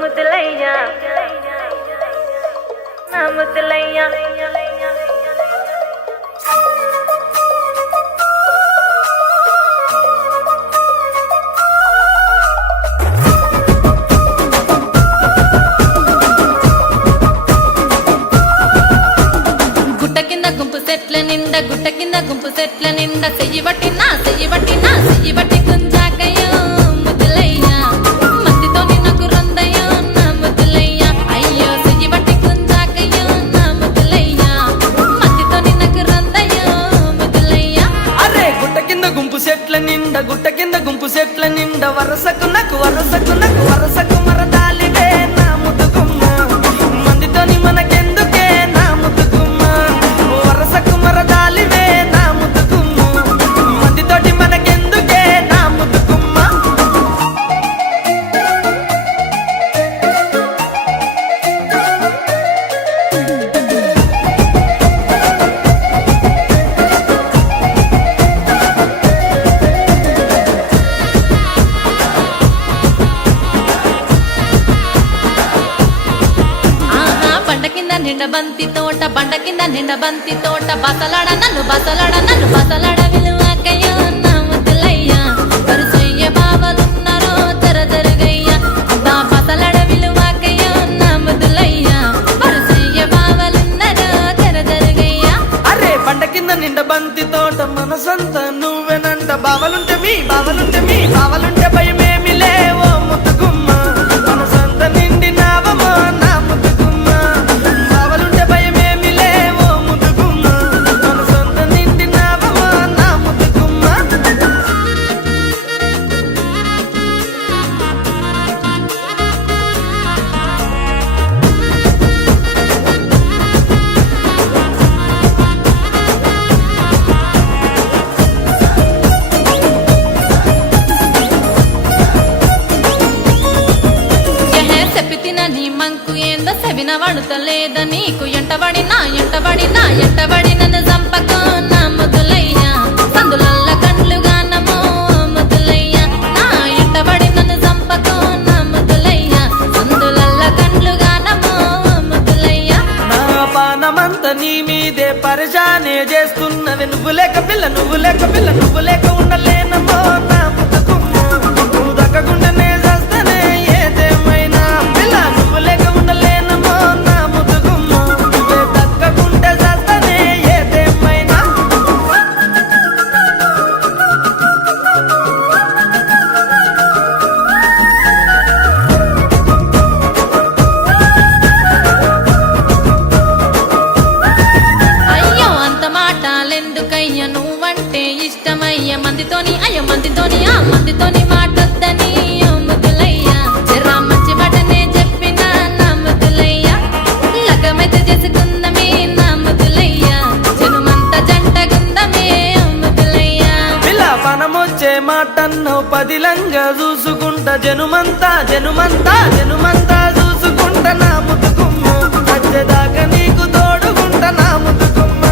ముద్దులయ్యా నా ముద్దులయ్యా గుట్ట కింద గుంపు సెట్ల నిండా చెయ్యి బట్టి గుంజాకయ్యో ముద్దులయ్యా మత్తితో నాకు రొందయ్యో నా ముద్దులయ్యా అయ్యో చెయ్యి బట్టి గుంజాకయ్యో నా ముద్దులయ్యా మత్తితో నాకు రొందయ్యో ముద్దులయ్యా అరే గుట్ట కింద గుంపు సెట్ల నిండా వరసకు వరసకు మరదాలివే నా ముద్దుగుమ్మ మందితోని మనకెందుకే నా ముద్దుగుమ్మ వరసకు మరదాలివే నా ముద్దుగుమ్మ మందితోటి మనకెందుకే నా ముద్దుగుమ్మ బండ కింద నిండ బంతి తోట బసలాడ నన్ను విలువకయ్యో నా ముద్దులయ్యా వరుసయ్య బావలున్నారో జరగయ్యా అబ్బా బసలాడ విలువకయ్యో నా ముద్దులయ్యా వరుసయ్య బావలున్నారో జరగయ్యా అరే బండ కింద నిండ బంతి తోట మనసంత నువ్వెనంట బావలుంటే భయమేమి లేవో ముద్దుగుమ్మ మనసంత నిండినావమో నా ముద్దుగుమ్మ బావలుంటే భయమేమి లేవో ముద్దుగుమ్మ మనసంత నిండినావమో నా ముద్దుగుమ్మ నీ మంకు ఏందో సెవిన వడుతలేద నీకు ఎంటబడి నన్ను చంపకో నా ముద్దులయ్యా సందులల్ల కండ్లుగా నమో ముద్దులయ్యా నా ఎంటబడి నన్ను చంపకో నా ముద్దులయ్యా సందులల్ల కండ్లుగా నమో ముద్దులయ్యా నా పానమంత నీ మీదే పరిశానే చేస్తున్నది నువ్వు లేక ఉండలేనమ్మో నా ముద్దుగుమ్మ నువ్వు దక్కకుండానే చేస్తానే ఏదేమైనా పిల్ల నువ్వు లేక ఉండలేనమ్మో నా ముద్దుగుమ్మ నువ్వే దక్కకుంటే చేస్తానే ఏదేమైనా అయ్యో అంత మాటలెందుకయ్య నువ్వంటే ఇష్టమయ్య మందితోని మాటొద్దని ముద్దులయ్యా జరా మంచి మాటనే చెప్పిన నా ముద్దులయ్యా లగమైతే చేసుకుందమే నా ముద్దులయ్యా జనుమంతా జంటగుందమే ముద్దులయ్యా పిల్ల పనమొచ్చే మాటన్నో పదిలంగా చూసుకుంటా జనుమంతా చూసుకుంటా నా ముద్దుగుమ్మ వచ్చేదాకా నీకు తోడుకుంటా నా ముద్దుగుమ్మ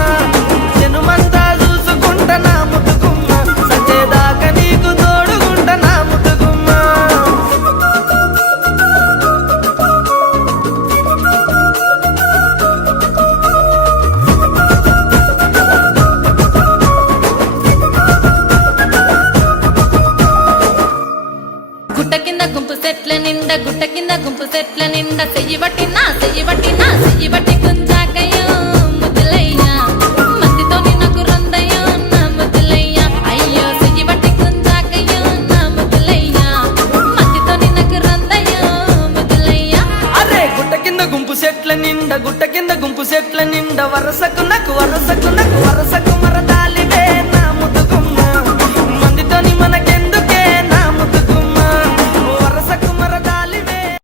జనుమంతా చూసుకుంటా నా ముద్దుగుమ్మ సచ్చేదాకా నీకు తోడుకుంటా నా ముద్దుగుమ్మ గుట్ట కింద గుంపు సెట్ల నిండా చెయ్యి బట్టి